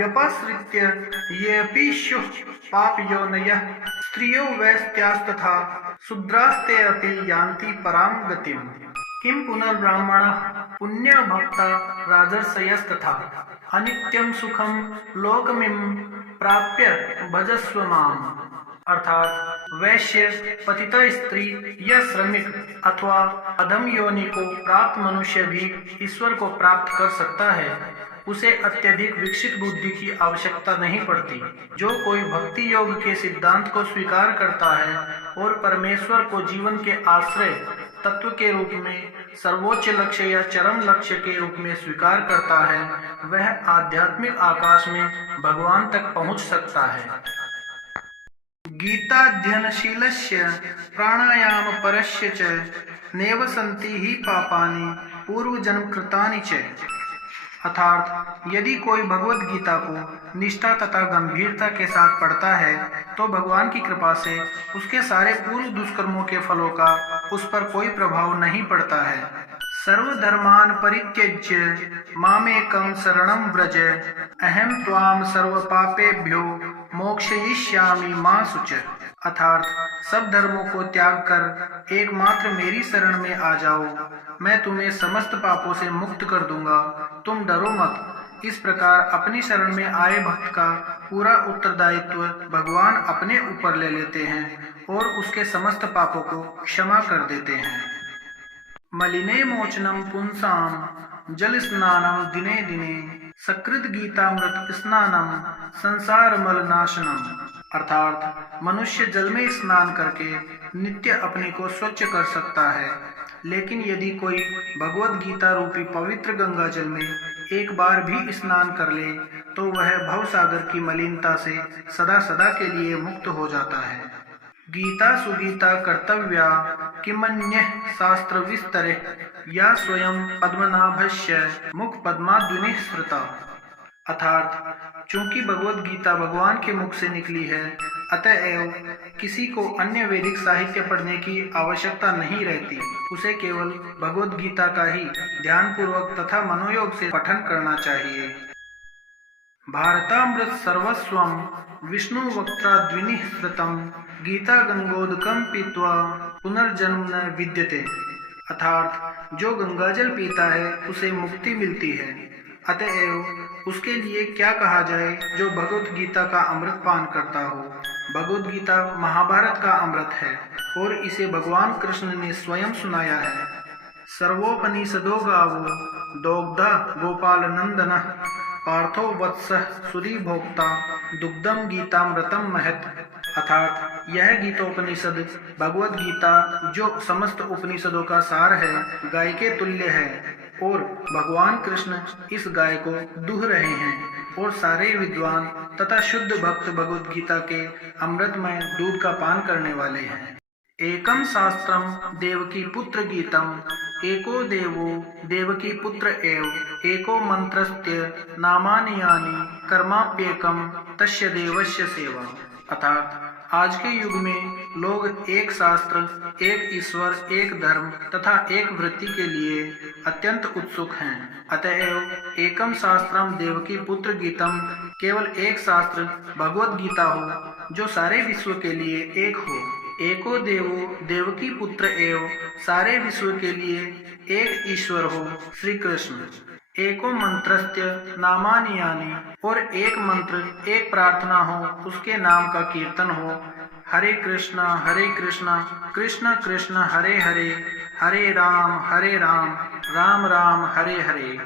व्यपसृत्य येऽपि स्युः पापयोनयः स्त्रियो वैश्यास्तथा शूद्रास्ते अपि यान्ति परां गतिम्। किं पुनर्ब्राह्मणः पुण्यभक्ता राजर्षयस्तथा अनित्यं सुखं लोकमिमं प्राप्य भजस्व माम्। अर्थात वैश्य, पतित स्त्री या श्रमिक अथवा अधम योनि को प्राप्त मनुष्य भी ईश्वर को प्राप्त कर सकता है। उसे अत्यधिक विकसित बुद्धि की आवश्यकता नहीं पड़ती। जो कोई भक्ति योग के सिद्धांत को स्वीकार करता है और परमेश्वर को जीवन के आश्रय तत्व के रूप में सर्वोच्च लक्ष्य या चरम लक्ष्य के रूप में स्वीकार करता है, वह आध्यात्मिक आकाश में भगवान तक पहुंच सकता है। गीताध्ययनशीलस्य प्राणायाम परस्य च नैव सन्ति हि पापानि पूर्वजन्म कृतानि च। अर्थात यदि कोई भगवत गीता को निष्ठा तथा गंभीरता के साथ पढ़ता है तो भगवान की कृपा से उसके सारे पूर्व दुष्कर्मों के फलों का उस पर कोई प्रभाव नहीं पड़ता है। सर्वधर्मान् परित्यज्य मामेकं शरणं व्रज अहं त्वां सर्वपापेभ्यो मोक्षयिष्यामि मा शुच। अर्थात सब धर्मों को त्याग कर एकमात्र मेरी शरण में आ जाओ, मैं तुम्हें समस्त पापों से मुक्त कर दूंगा, तुम डरो मत। इस प्रकार अपनी शरण में आए भक्त का पूरा उत्तरदायित्व भगवान अपने ऊपर ले लेते हैं और उसके समस्त पापों को क्षमा कर देते हैं। मलिने मोचनम पुंसाम जल स्नानम दिने दिने सकृत गीतामृत स्नानम संसार मलनाशनम। अर्थात मनुष्य जल में स्नान करके नित्य अपने को स्वच्छ कर सकता है, लेकिन यदि कोई भगवत गीता रूपी पवित्र गंगा जल में एक बार भी स्नान कर ले तो वह भवसागर की मलिनता से सदा सदा के लिए मुक्त हो जाता है। गीता सुगीता कर्तव्या किमन्यः शास्त्र विस्तरे या स्वयं पद्मनाभस्य मुख पद्माद्विनि स्मृता। अर्थात चूंकि भगवत गीता भगवान के मुख से निकली है, अतएव किसी को अन्य वैदिक साहित्य पढ़ने की आवश्यकता नहीं रहती। उसे केवल भगवत गीता का ही ध्यानपूर्वक तथा मनोयोग से पठन करना चाहिए। भारतामृत सर्वस्वं विष्णु वक्त्राद्विनि श्रुतं गीता गंगोदकं पीत्वा पुनर्जन्म न विद्यते। अर्थात जो गंगाजल पीता है उसे मुक्ति मिलती है, अतएव उसके लिए क्या कहा जाए जो भगवत गीता का अमृत पान करता हो। भगवत गीता महाभारत का अमृत है और इसे भगवान कृष्ण ने स्वयं सुनाया है। सर्वोपनिषदो गावो दोग्धा गोपाल नंदन पार्थो वत्सः सुरी भोक्ता दुग्धम गीतामृतम महत। अर्थात यह गीतोपनिषद भगवत गीता जो समस्त उपनिषदों का सार है, गाय के तुल्य है और भगवान कृष्ण इस गाय को दूह रहे हैं और सारे विद्वान तथा शुद्ध भक्त भगवत गीता के अमृतमय दूध का पान करने वाले हैं। एकम शास्त्रम देवकी पुत्र गीतम एको देवो देवकी पुत्र एव एको मंत्रस्त्य नामानि यानि कर्माप्येकम तस्य देवस्य सेवा। अर्थात आज के युग में लोग एक शास्त्र, एक ईश्वर, एक धर्म तथा एक वृत्ति के लिए अत्यंत उत्सुक हैं। अतएव एकम शास्त्रम देवकी पुत्र गीतम, केवल एक शास्त्र भगवत गीता हो जो सारे विश्व के लिए एक हो। एको देवो देवकी पुत्र एव, सारे विश्व के लिए एक ईश्वर हो श्री कृष्ण। एको मंत्रस्त्य नामानि यानि, और एक मंत्र, एक प्रार्थना हो, उसके नाम का कीर्तन हो। हरे कृष्णा कृष्ण कृष्ण हरे हरे, हरे राम राम राम हरे हरे।